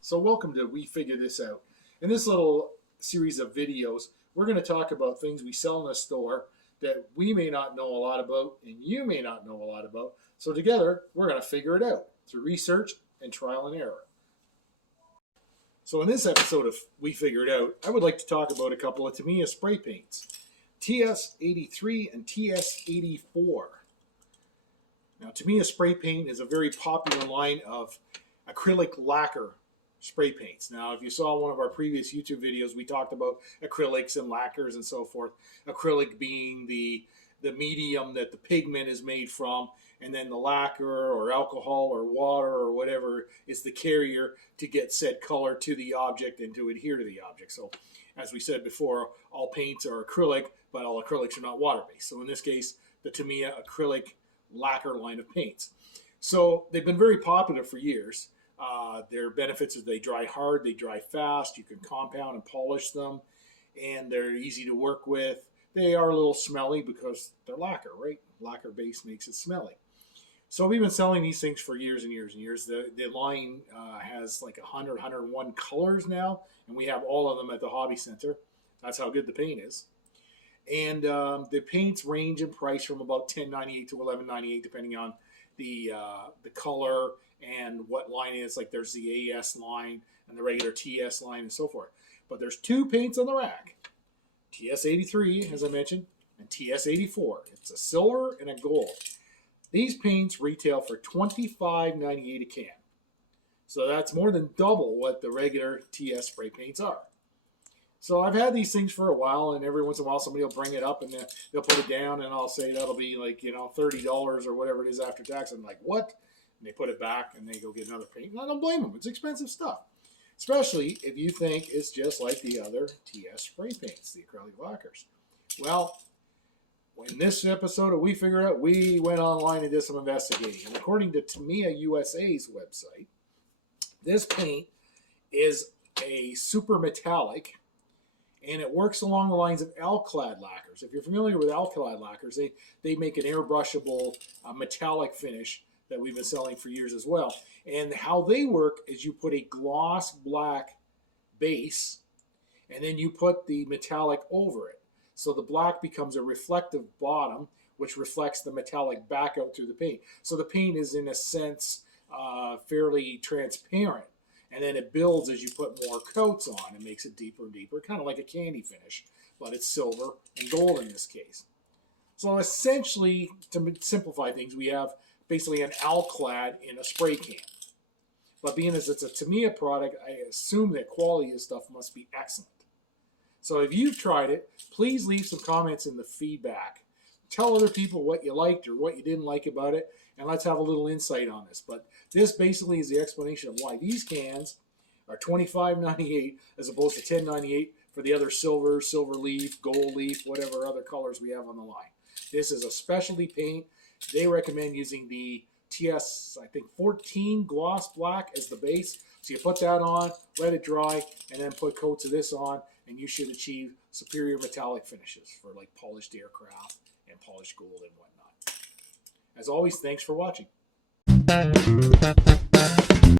So welcome to We Figure This Out. In this little series of videos, we're going to talk about things we sell in a store that we may not know a lot about and you may not know a lot about. So together, we're going to figure it out through research and trial and error. So in this episode of We Figure It Out, I would like to talk about a couple of Tamiya spray paints, TS83 and TS84. Now, Tamiya spray paint is a very popular line of acrylic lacquer spray paints. Now, if you saw one of our previous YouTube videos, we talked about acrylics and lacquers and so forth. Acrylic being the medium that the pigment is made from, and then the lacquer or alcohol or water or whatever is the carrier to get said color to the object and to adhere to the object. So, as we said before, all paints are acrylic, but all acrylics are not water-based. So in this case, the Tamiya acrylic lacquer line of paints. So they've been very popular for years. Their benefits is they dry hard, they dry fast, you can compound and polish them, and they're easy to work with. They are a little smelly because they're lacquer, right? Lacquer base makes it smelly. So we've been selling these things for years and years and years. The line has like 100, 101 colors now, and we have all of them at the hobby center. That's how good the paint is. And the paints range in price from about $10.98 to $11.98, depending on the color and what line it is. Like there's the AS line and the regular TS line and so forth. But there's two paints on the rack, TS83, as I mentioned, and TS84. It's a silver and a gold. These paints retail for $25.98 a can. So that's more than double what the regular TS spray paints are. So I've had these things for a while, and every once in a while somebody will bring it up and they'll put it down, and I'll say that'll be like, $30 or whatever it is after tax. I'm like, what? And they put it back and they go get another paint. And I don't blame them. It's expensive stuff, especially if you think it's just like the other TS spray paints, the acrylic lacquers. Well, in this episode of We Figure It Out, we went online and did some investigating. And according to Tamiya USA's website, this paint is a super metallic, and it works along the lines of alkyd lacquers. If you're familiar with alkyd lacquers, they make an airbrushable metallic finish that we've been selling for years as well. And how they work is you put a gloss black base, and then you put the metallic over it. So the black becomes a reflective bottom, which reflects the metallic back out through the paint. So the paint is, in a sense, fairly transparent. And then it builds as you put more coats on. It makes it deeper and deeper, kind of like a candy finish, but it's silver and gold in this case. So essentially, to simplify things, we have basically an alkyd in a spray can. But being as it's a Tamiya product, I assume that quality of stuff must be excellent. So if you've tried it, please leave some comments in the feedback. Tell other people what you liked or what you didn't like about it, and let's have a little insight on this. But this basically is the explanation of why these cans are $25.98 as opposed to $10.98 for the other silver, silver leaf, gold leaf, whatever other colors we have on the line. This is a specialty paint. They recommend using the TS, I think, 14 gloss black as the base. So you put that on, let it dry, and then put coats of this on, and you should achieve superior metallic finishes for like polished aircraft and polished gold and whatnot. As always, thanks for watching.